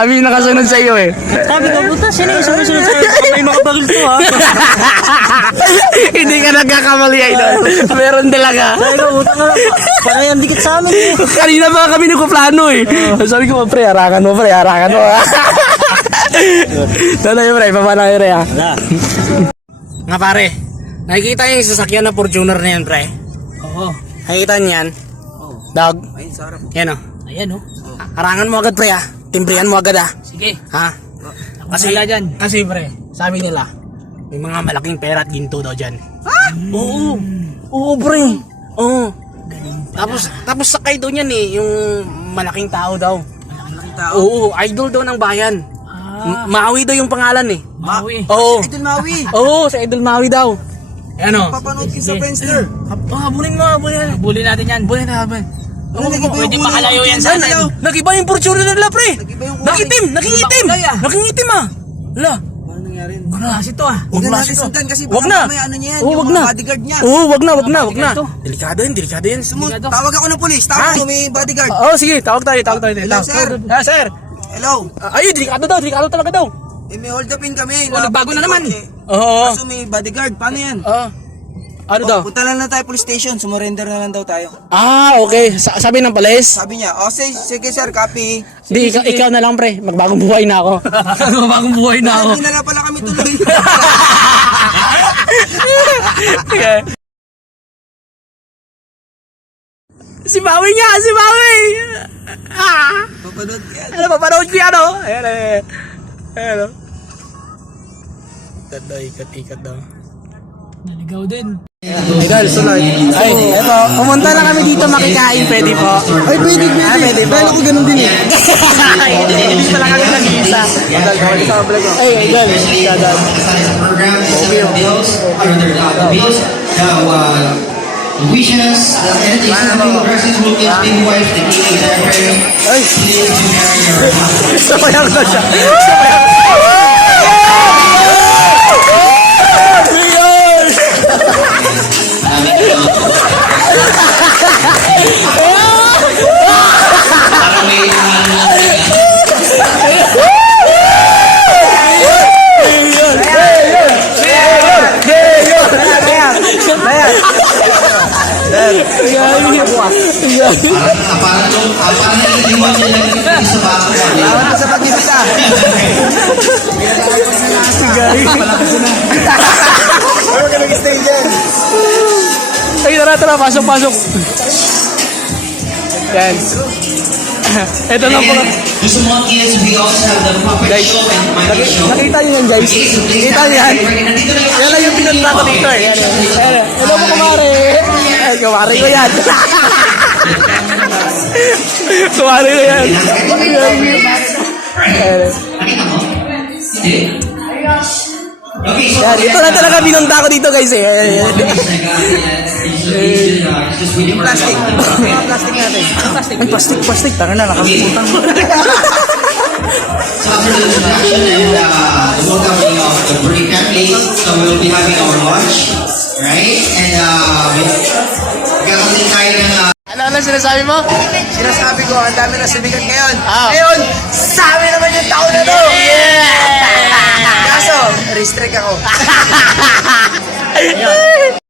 Kami yung nakasunod sa iyo eh. Sabi ko, puta, sino yung sumusunod sa'yo? Baka may mga baril to ha. Hindi ka nagkakamali idol. Meron talaga. Sabi ko, puta ka, parang yan dikit sa amin eh. Kanina pa kami nagkuplano eh. Sabi ko, pre, harangan mo, pre, harangan mo. Tanda yun, pre, paano yun, pre, ha? Wala. Nga pare, nakikita niyo yung sasakyan na Fortuner na yan, pre. Oo. Nakikita niyo yan? Dog. Ayun, sarap. Yan o. Ayan oh. Harangan mo agad, pre, ha? Timbrihan mo agad, ha? Sige. Ha? Kasi wala dyan. Kasi, pre, sabi nila, may mga malaking pera at ginto daw dyan. Oo. Oo, pre. Oo. Tapos, tapos sakay daw niyan eh, yung malaking tao daw. Malaking tao. Oo, idol daw ng bayan. Ah. M- Maui daw yung pangalan eh. Maui. Oo. Idol Maui. Oo, sa Idol Maui daw. Ano? Papanood ko sa Friendster. Oh, habulin mo, habulin. Bully natin yan. Habulin na, habulin. Ano, nag-iba Pwede yung makalayo yan sa atin. Nagiba yung Fortuner nila, pre. Nag-iba yung kulay. Nakitim, nakingitim. Kulay, ah. Nakingitim ah. Hala. Ano nangyari? Klase to ah. Huwag na Wag natin sundan kasi Wag baka na. mamaya ano niya yan, Oo, yung wag mga na. bodyguard niya. Oo, wag na, wag na, wag na. Delikado. Delikado yan, delikado yan. Sumo, Delikado. tawag ako ng polis. Tawag ko, may bodyguard. Oo, sige, tawag tayo, tawag tayo. Hello, Tawag. sir. Ah, sir. Hello. Ah, Ayun, delikado daw, delikado talaga daw. Eh, may hold upin kami. Oh, nagbago na naman. Oo. Kaso may bodyguard. Paano yan? Oo. Ano daw? Oh, punta lang na tayo police station. Sumurrender na lang daw tayo. Ah, okay. Sa sabi ng palis. Sabi niya, oh, sige, sige sir, copy. Di, ikaw, ikaw na lang, pre. Magbagong buhay na ako. Magbagong buhay na ako. Hindi na lang pala kami tuloy. si Maui nga, si Maui! Ah! Papanood yan. Ano, papanood ko yan, oh. Ayan, ayan. Ayan, oh. Ikat daw, ikat, ikat daw. Naligaw din. Legal, sunod. Ay, eto, pumunta na kami dito makikain, pwede po. Ay, pwede, pwede. Ah, pwede po. Dahil ako ganun din eh. Hindi pala kami nag-iisa. Idol, kawali sa vlog ko. Ay, idol. The seven bills, or the, the bills, the uh, wishes, the education, the versus will give big wife, the king, the prayer, Ay, please to marry your husband. sabayan ko siya. Parang, parang, nung- parang naliliwan nila nagtitigil sa pag-ibita. Huwag ka nag-stay dyan. Ay, tara, tara, pasok, pasok. Yan. Ito na po. Guys, nakita niyo yan, guys. Nakita niyo yan. Yan lang yung pinunta ko dito eh. Hello po, kumare. Ay, kumare ko yan. kumare ko yan. Nakita mo? Okay, so Yan, ito na talaga pinunta ko dito, guys eh. Yan. Plastic. Plastic natin. Ay, plastic, plastic. Tanga na, nakalimutan mo. So after the introduction and uh, the welcoming of the Brady family, so we'll be having our lunch, right? And uh, gagawin tayo ng uh, Ano, ano sinasabi mo? Sinasabi ko, ang dami na sumigat ngayon. Ah. Ngayon, sa amin naman yung taon na to.